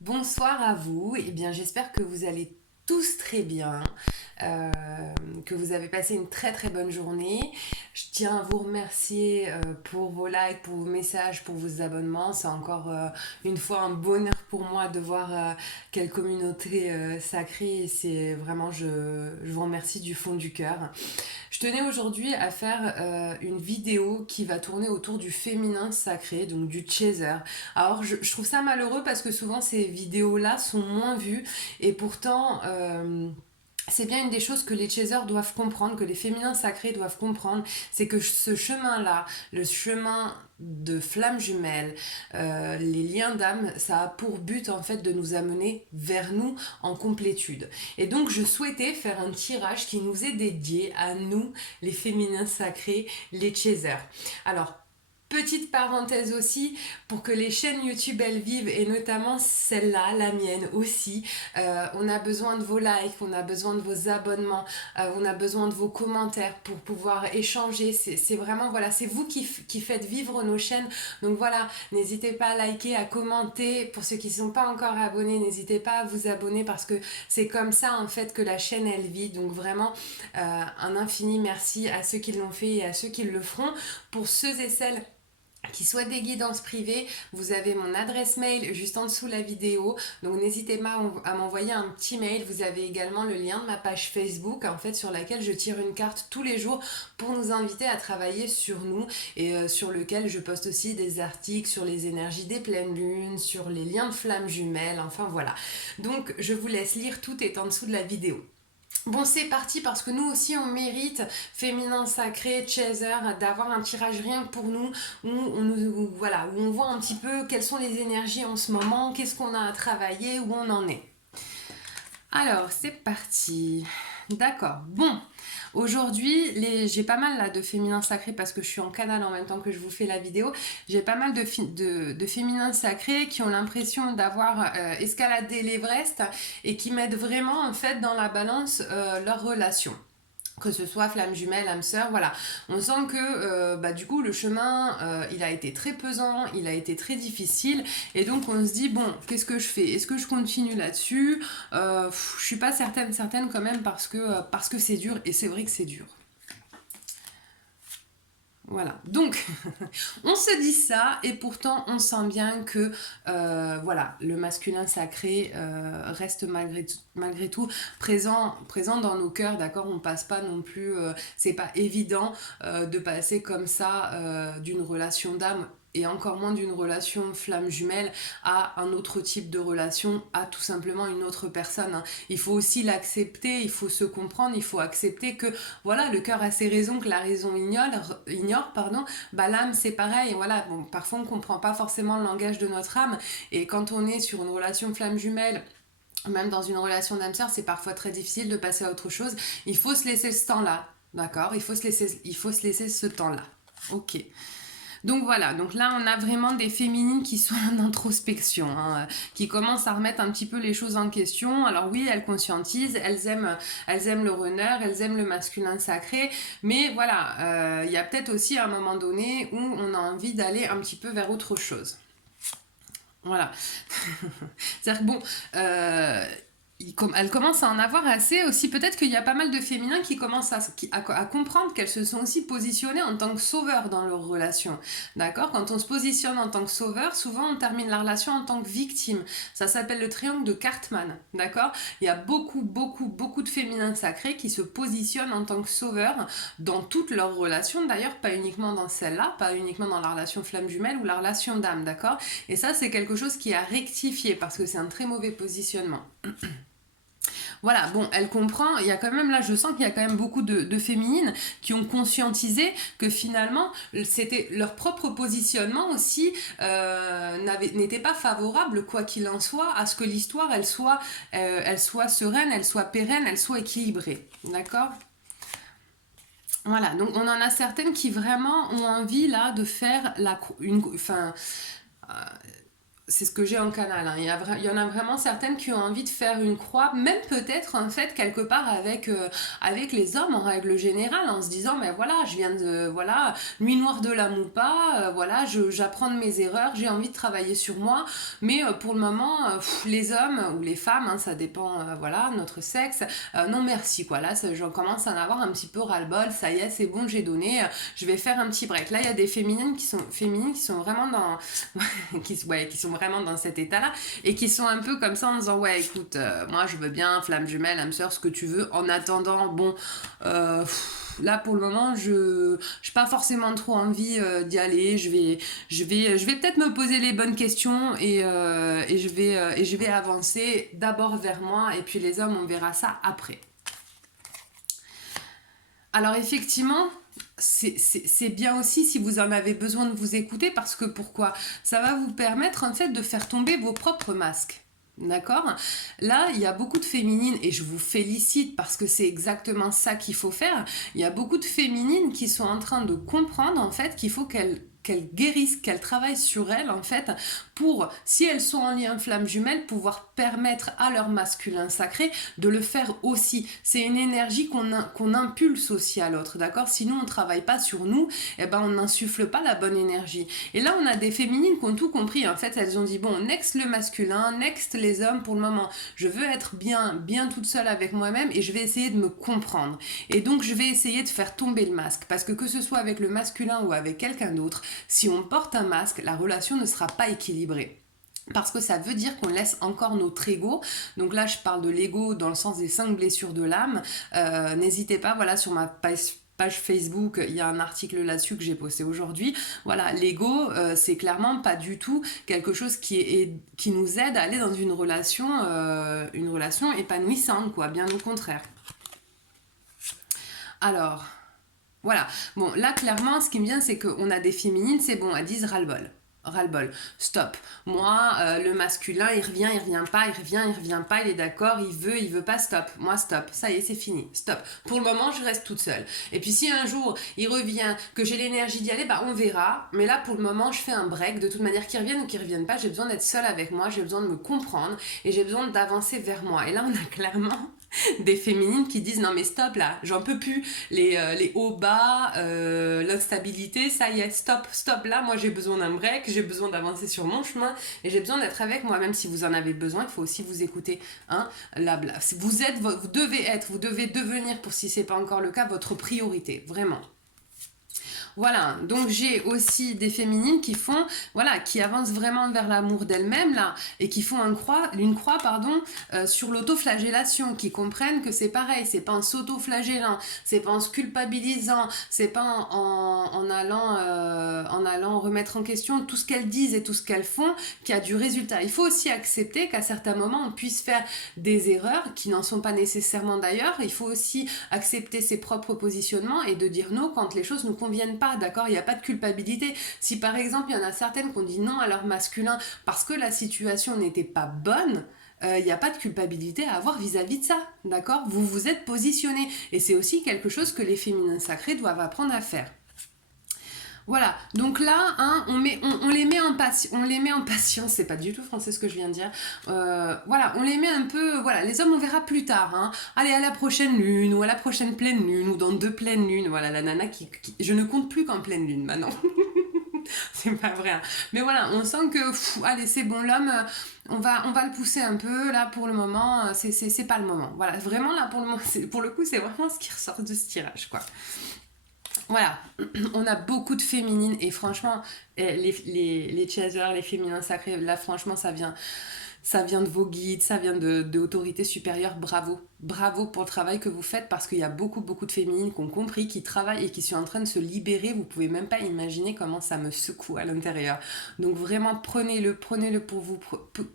Bonsoir à vous. Eh bien, j'espère que vous allez tous très bien, euh, que vous avez passé une très très bonne journée. Je tiens à vous remercier pour vos likes, pour vos messages, pour vos abonnements. C'est encore une fois un bonheur pour moi de voir quelle communauté sacrée. C'est vraiment, je vous remercie du fond du cœur. Je tenais aujourd'hui à faire une vidéo qui va tourner autour du féminin sacré, donc du chaser. Alors je trouve ça malheureux parce que souvent ces vidéos-là sont moins vues et pourtant c'est bien une des choses que les chasers doivent comprendre, que les féminins sacrés doivent comprendre, c'est que ce chemin-là, le chemin de flammes jumelles, les liens d'âme, ça a pour but en fait de nous amener vers nous en complétude. Et donc je souhaitais faire un tirage qui nous est dédié à nous, les féminins sacrés, les chasers. Alors petite parenthèse aussi, pour que les chaînes YouTube elles vivent, et notamment celle-là, la mienne aussi, on a besoin de vos likes, on a besoin de vos abonnements, on a besoin de vos commentaires pour pouvoir échanger. C'est vraiment, voilà, c'est vous qui faites vivre nos chaînes. Donc voilà, n'hésitez pas à liker, à commenter. Pour ceux qui ne sont pas encore abonnés, n'hésitez pas à vous abonner parce que c'est comme ça en fait que la chaîne elle vit. Donc vraiment, un infini merci à ceux qui l'ont fait et à ceux qui le feront. Pour ceux et celles qui souhaitent des guidances privées, vous avez mon adresse mail juste en dessous de la vidéo, donc n'hésitez pas à m'envoyer un petit mail. Vous avez également le lien de ma page Facebook en fait sur laquelle je tire une carte tous les jours pour nous inviter à travailler sur nous et sur lequel je poste aussi des articles sur les énergies des pleines lunes, sur les liens de flammes jumelles, enfin voilà. Donc je vous laisse lire, tout est en dessous de la vidéo. Bon, c'est parti parce que nous aussi on mérite, féminin sacré, chaser, d'avoir un tirage rien que pour nous, voilà, où on voit un petit peu quelles sont les énergies en ce moment, qu'est-ce qu'on a à travailler, où on en est. Alors, c'est parti. D'accord. Bon, aujourd'hui, j'ai pas mal là de féminin sacré parce que je suis en canal en même temps que je vous fais la vidéo. J'ai pas mal de féminins sacrés qui ont l'impression d'avoir escaladé l'Everest et qui mettent vraiment en fait dans la balance leur relation, que ce soit flamme jumelle, âme sœur, voilà. On sent que du coup le chemin il a été très pesant, il a été très difficile et donc on se dit bon, qu'est-ce que je fais? Est-ce que je continue là-dessus? Je suis pas certaine quand même parce que c'est dur et c'est vrai que c'est dur. Voilà, donc on se dit ça et pourtant on sent bien que voilà, le masculin sacré reste malgré tout présent dans nos cœurs, d'accord. On passe pas non plus, c'est pas évident de passer comme ça d'une relation d'âme et encore moins d'une relation flamme jumelle à un autre type de relation, à tout simplement une autre personne. Il faut aussi l'accepter, il faut se comprendre, il faut accepter que voilà, le cœur a ses raisons que la raison ignore pardon. Bah, l'âme c'est pareil, voilà, bon, parfois on comprend pas forcément le langage de notre âme et quand on est sur une relation flamme jumelle, même dans une relation d'âme sœur, c'est parfois très difficile de passer à autre chose. Il faut se laisser ce temps-là, d'accord. Il faut se laisser ce temps-là. Ok. Donc voilà, donc là on a vraiment des féminines qui sont en introspection, hein, qui commencent à remettre un petit peu les choses en question. Alors oui, elles conscientisent, elles aiment le runner, elles aiment le masculin sacré, mais voilà, il y a peut-être aussi un moment donné où on a envie d'aller un petit peu vers autre chose. Voilà. C'est-à-dire que bon, elle commence à en avoir assez aussi. Peut-être qu'il y a pas mal de féminins qui commencent à comprendre qu'elles se sont aussi positionnées en tant que sauveurs dans leur relation. D'accord. Quand on se positionne en tant que sauveur, souvent on termine la relation en tant que victime. Ça s'appelle le triangle de Cartman. D'accord. Il y a beaucoup de féminins sacrés qui se positionnent en tant que sauveurs dans toutes leurs relations. D'ailleurs, pas uniquement dans celle-là, pas uniquement dans la relation flamme jumelle ou la relation d'âme. D'accord. Et ça, c'est quelque chose qui a rectifié parce que c'est un très mauvais positionnement. Voilà, bon, elle comprend, il y a quand même, là je sens qu'il y a quand même beaucoup de féminines qui ont conscientisé que finalement c'était leur propre positionnement aussi n'était pas favorable, quoi qu'il en soit, à ce que l'histoire elle soit sereine, elle soit pérenne, elle soit équilibrée, d'accord. Voilà, donc on en a certaines qui vraiment ont envie là de faire c'est ce que j'ai en canal, hein. Il y en a vraiment certaines qui ont envie de faire une croix, même peut-être en fait quelque part avec les hommes en règle générale, en se disant mais voilà, je viens de voilà, nuit noire de l'âme ou pas, voilà, j'apprends de mes erreurs, j'ai envie de travailler sur moi, mais pour le moment, les hommes ou les femmes, hein, ça dépend, voilà, notre sexe, non merci quoi, là j'en commence à en avoir un petit peu ras-le-bol, ça y est, c'est bon, j'ai donné, je vais faire un petit break. Là, il y a des féminines qui sont vraiment dans qui sont vraiment dans cet état-là et qui sont un peu comme ça en disant ouais écoute moi je veux bien flamme jumelle âme sœur ce que tu veux en attendant bon là pour le moment je n'ai pas forcément trop envie d'y aller, je vais peut-être me poser les bonnes questions et je vais avancer d'abord vers moi et puis les hommes on verra ça après. Alors effectivement, c'est bien aussi si vous en avez besoin de vous écouter parce que pourquoi? Ça va vous permettre en fait de faire tomber vos propres masques. D'accord? Là, il y a beaucoup de féminines et je vous félicite parce que c'est exactement ça qu'il faut faire. Il y a beaucoup de féminines qui sont en train de comprendre en fait qu'il faut qu'elles guérissent, qu'elles travaillent sur elles en fait pour, si elles sont en lien flamme jumelle, pouvoir permettre à leur masculin sacré de le faire aussi. C'est une énergie qu'on impulse aussi à l'autre, d'accord? Sinon on ne travaille pas sur nous, et ben on n'insuffle pas la bonne énergie. Et là on a des féminines qui ont tout compris, en fait elles ont dit bon, next le masculin, next les hommes pour le moment. Je veux être bien toute seule avec moi-même et je vais essayer de me comprendre. Et donc je vais essayer de faire tomber le masque parce que ce soit avec le masculin ou avec quelqu'un d'autre, si on porte un masque, la relation ne sera pas équilibrée. Parce que ça veut dire qu'on laisse encore notre ego. Donc là, je parle de l'ego dans le sens des 5 blessures de l'âme. N'hésitez pas, voilà, sur ma page Facebook, il y a un article là-dessus que j'ai posté aujourd'hui. Voilà, l'ego, c'est clairement pas du tout quelque chose qui nous aide à aller dans une relation épanouissante, quoi, bien au contraire. Alors, voilà. Bon, là, clairement, ce qui me vient, c'est qu'on a des féminines, c'est bon, elles disent ras-le-bol. Ras-le-bol. Stop. Moi, le masculin, il revient pas, il revient pas, il est d'accord, il veut pas, stop. Moi, stop. Ça y est, c'est fini. Stop. Pour le moment, je reste toute seule. Et puis, si un jour, il revient, que j'ai l'énergie d'y aller, bah, on verra. Mais là, pour le moment, je fais un break. De toute manière, qu'il revienne ou qu'il revienne pas, j'ai besoin d'être seule avec moi, j'ai besoin de me comprendre et j'ai besoin d'avancer vers moi. Et là, on a clairement des féminines qui disent non mais stop là, j'en peux plus, les hauts bas, l'instabilité, ça y est, stop là, moi j'ai besoin d'un break, j'ai besoin d'avancer sur mon chemin et j'ai besoin d'être avec moi, même si vous en avez besoin, il faut aussi vous écouter, hein, là, vous devez devenir, pour si c'est pas encore le cas, votre priorité, vraiment. Voilà, donc j'ai aussi des féminines qui font, voilà, qui avancent vraiment vers l'amour d'elles-mêmes là, et qui font une croix, pardon, sur l'autoflagellation, qui comprennent que c'est pareil, c'est pas en s'autoflagellant, c'est pas en se culpabilisant, c'est pas en allant remettre en question tout ce qu'elles disent et tout ce qu'elles font, qu'il y a du résultat. Il faut aussi accepter qu'à certains moments on puisse faire des erreurs qui n'en sont pas nécessairement d'ailleurs. Il faut aussi accepter ses propres positionnements et de dire non quand les choses ne nous conviennent pas, d'accord? Il n'y a pas de culpabilité. Si par exemple il y en a certaines qui ont dit non à leur masculin parce que la situation n'était pas bonne, il n'y a pas de culpabilité à avoir vis-à-vis de ça, d'accord? Vous vous êtes positionné et c'est aussi quelque chose que les féminins sacrés doivent apprendre à faire. Voilà, donc là, hein, on les met en patience, c'est pas du tout français ce que je viens de dire. Voilà, on les met un peu, voilà, les hommes on verra plus tard, hein. Allez, à la prochaine lune, ou à la prochaine pleine lune, ou dans 2 pleines lunes, voilà, la nana je ne compte plus qu'en pleine lune maintenant. C'est pas vrai, hein. Mais voilà, on sent que, allez, c'est bon, l'homme, on va le pousser un peu, là, pour le moment, c'est pas le moment. Voilà, vraiment, là, pour le coup, c'est vraiment ce qui ressort de ce tirage, quoi. Voilà, on a beaucoup de féminines et franchement, les chasers, les féminins sacrés, là franchement ça vient de vos guides, ça vient de autorités supérieures, bravo. Bravo pour le travail que vous faites parce qu'il y a beaucoup de féminines qui ont compris, qui travaillent et qui sont en train de se libérer. Vous pouvez même pas imaginer comment ça me secoue à l'intérieur. Donc vraiment prenez-le pour vous,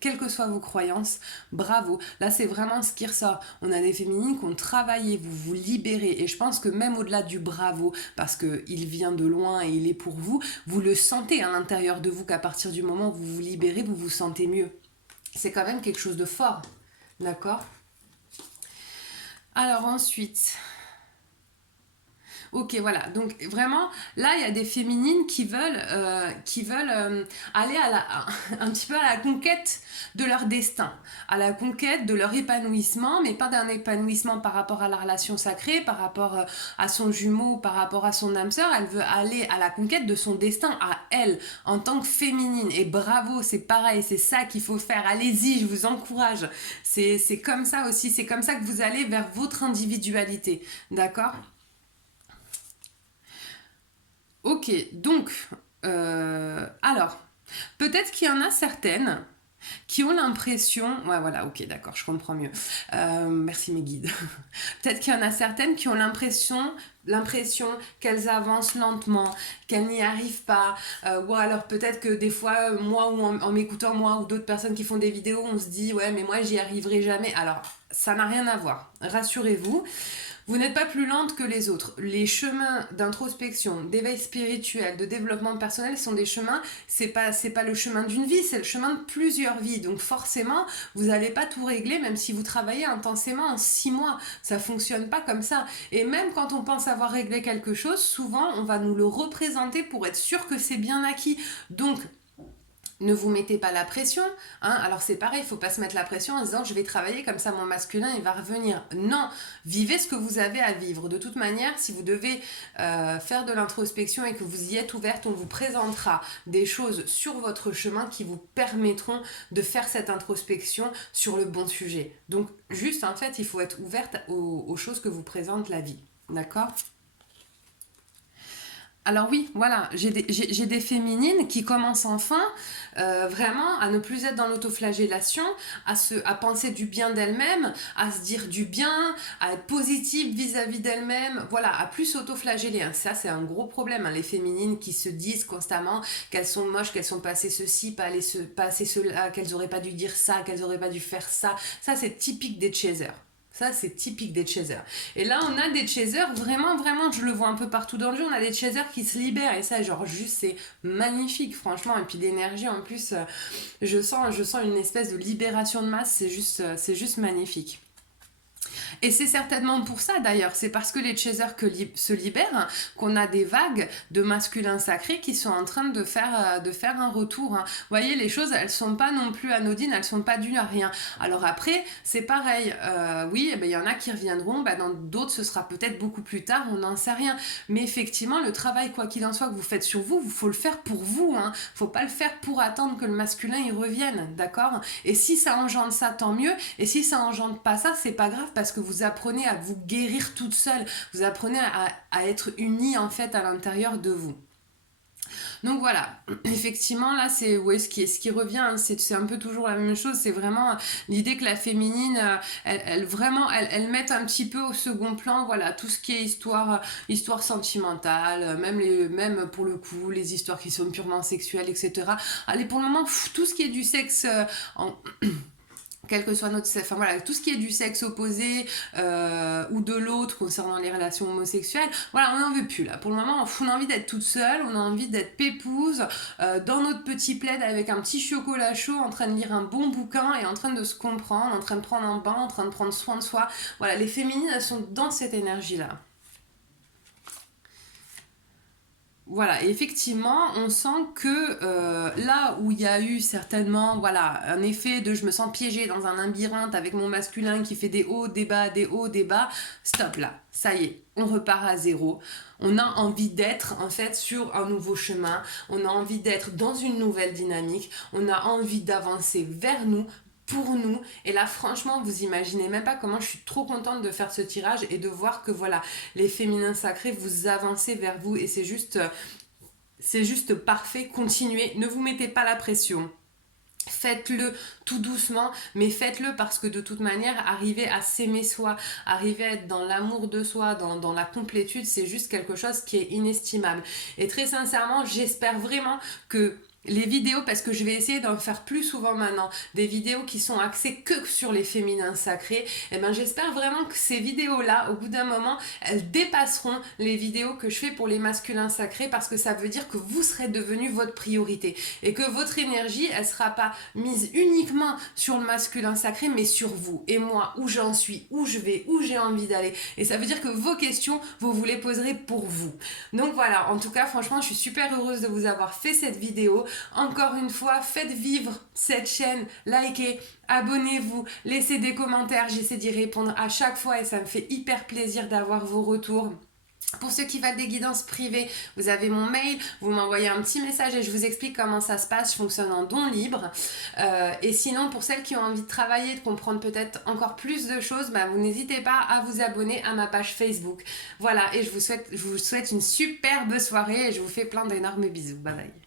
quelles que soient vos croyances, bravo. Là c'est vraiment ce qui ressort. On a des féminines qui ont travaillé, vous vous libérez et je pense que même au-delà du bravo, parce qu'il vient de loin et il est pour vous, vous le sentez à l'intérieur de vous qu'à partir du moment où vous vous libérez, vous vous sentez mieux. C'est quand même quelque chose de fort, d'accord? Alors ensuite, Ok, voilà. Donc vraiment, là, il y a des féminines qui veulent aller un petit peu à la conquête de leur destin, à la conquête de leur épanouissement, mais pas d'un épanouissement par rapport à la relation sacrée, par rapport à son jumeau, par rapport à son âme sœur. Elle veut aller à la conquête de son destin, à elle, en tant que féminine. Et bravo, c'est pareil, c'est ça qu'il faut faire. Allez-y, je vous encourage. C'est comme ça aussi, c'est comme ça que vous allez vers votre individualité. D'accord? Ok, donc, alors, peut-être qu'il y en a certaines qui ont l'impression, ouais voilà, ok, d'accord, je comprends mieux. Merci mes guides. Peut-être qu'il y en a certaines qui ont l'impression qu'elles avancent lentement, qu'elles n'y arrivent pas, ou alors peut-être que des fois, moi ou en m'écoutant moi ou d'autres personnes qui font des vidéos, on se dit ouais mais moi j'y arriverai jamais. Alors ça n'a rien à voir. Rassurez-vous, vous n'êtes pas plus lente que les autres. Les chemins d'introspection, d'éveil spirituel, de développement personnel sont des chemins, c'est pas le chemin d'une vie, c'est le chemin de plusieurs vies. Donc forcément, vous n'allez pas tout régler même si vous travaillez intensément en 6 mois. Ça fonctionne pas comme ça. Et même quand on pense avoir réglé quelque chose, souvent on va nous le représenter pour être sûr que c'est bien acquis. Donc ne vous mettez pas la pression, hein. Alors c'est pareil, il faut pas se mettre la pression en disant je vais travailler comme ça mon masculin il va revenir. Non, vivez ce que vous avez à vivre. De toute manière, si vous devez faire de l'introspection et que vous y êtes ouverte, on vous présentera des choses sur votre chemin qui vous permettront de faire cette introspection sur le bon sujet. Donc juste en fait, il faut être ouverte aux choses que vous présente la vie. D'accord? Alors oui, voilà, j'ai des féminines qui commencent enfin vraiment à ne plus être dans l'autoflagellation, à penser du bien d'elles-mêmes, à se dire du bien, à être positive vis-à-vis d'elles-mêmes, voilà, à plus s'autoflageller. Hein. Ça, c'est un gros problème, hein, les féminines qui se disent constamment qu'elles sont moches, qu'elles sont pas assez ceci, pas assez cela, qu'elles auraient pas dû dire ça, qu'elles auraient pas dû faire ça. Ça, c'est typique des chasers. Ça, c'est typique des chasers. Et là, on a des chasers, vraiment, vraiment, je le vois un peu partout dans le jeu, on a des chasers qui se libèrent. Et ça, genre, juste, c'est magnifique, franchement. Et puis l'énergie, en plus, je sens une espèce de libération de masse. C'est juste magnifique. Et c'est certainement pour ça d'ailleurs, c'est parce que les chasers se libèrent hein, qu'on a des vagues de masculins sacrés qui sont en train de faire un retour. Hein. Vous voyez, les choses, elles sont pas non plus anodines, elles sont pas dues à rien. Alors après, c'est pareil, oui, il y en a qui reviendront, dans d'autres ce sera peut-être beaucoup plus tard, on n'en sait rien. Mais effectivement, le travail, quoi qu'il en soit, que vous faites sur vous, il faut le faire pour vous. Hein. Faut pas le faire pour attendre que le masculin y revienne, d'accord? Et si ça engendre ça, tant mieux. Et si ça engendre pas ça, c'est pas grave parce que vous apprenez à vous guérir toute seule. Vous apprenez à être unie en fait à l'intérieur de vous. Donc voilà, effectivement là c'est ouais, ce qui revient, hein, c'est un peu toujours la même chose, c'est vraiment l'idée que la féminine, elle met un petit peu au second plan, voilà, tout ce qui est histoire sentimentale, même pour le coup, les histoires qui sont purement sexuelles, etc. Allez, pour le moment, tout ce qui est du sexe en quel que soit notre sexe, enfin voilà, tout ce qui est du sexe opposé ou de l'autre concernant les relations homosexuelles, voilà, on n'en veut plus là. Pour le moment, on a envie d'être toute seule, on a envie d'être pépouse, dans notre petit plaid avec un petit chocolat chaud, en train de lire un bon bouquin et en train de se comprendre, en train de prendre un bain, en train de prendre soin de soi. Voilà, les féminines, elles sont dans cette énergie-là. Voilà, et effectivement, on sent que là où il y a eu certainement voilà, un effet de je me sens piégée dans un labyrinthe avec mon masculin qui fait des hauts, des bas, des hauts, des bas, stop là, ça y est, on repart à zéro. On a envie d'être en fait sur un nouveau chemin, on a envie d'être dans une nouvelle dynamique, on a envie d'avancer vers nous, pour nous. Et là, franchement, vous imaginez même pas comment je suis trop contente de faire ce tirage et de voir que voilà, les féminins sacrés, vous avancez vers vous et c'est juste parfait. Continuez, ne vous mettez pas la pression. Faites-le tout doucement, mais faites-le parce que de toute manière, arriver à s'aimer soi, arriver à être dans l'amour de soi, dans la complétude, c'est juste quelque chose qui est inestimable. Et très sincèrement, j'espère vraiment que les vidéos, parce que je vais essayer d'en faire plus souvent maintenant, des vidéos qui sont axées que sur les féminins sacrés, et ben j'espère vraiment que ces vidéos-là, au bout d'un moment, elles dépasseront les vidéos que je fais pour les masculins sacrés, parce que ça veut dire que vous serez devenu votre priorité et que votre énergie, elle sera pas mise uniquement sur le masculin sacré, mais sur vous et moi, où j'en suis, où je vais, où j'ai envie d'aller. Et ça veut dire que vos questions, vous les poserez pour vous. Donc voilà, en tout cas, franchement, je suis super heureuse de vous avoir fait cette vidéo. Encore une fois, faites vivre cette chaîne, likez, abonnez-vous, laissez des commentaires, j'essaie d'y répondre à chaque fois et ça me fait hyper plaisir d'avoir vos retours. Pour ceux qui veulent des guidances privées, vous avez mon mail, vous m'envoyez un petit message et je vous explique comment ça se passe. Je fonctionne en don libre. Et sinon, pour celles qui ont envie de travailler, de comprendre peut-être encore plus de choses, bah, vous n'hésitez pas à vous abonner à ma page Facebook. Voilà, et je vous souhaite une superbe soirée et je vous fais plein d'énormes bisous. Bye bye.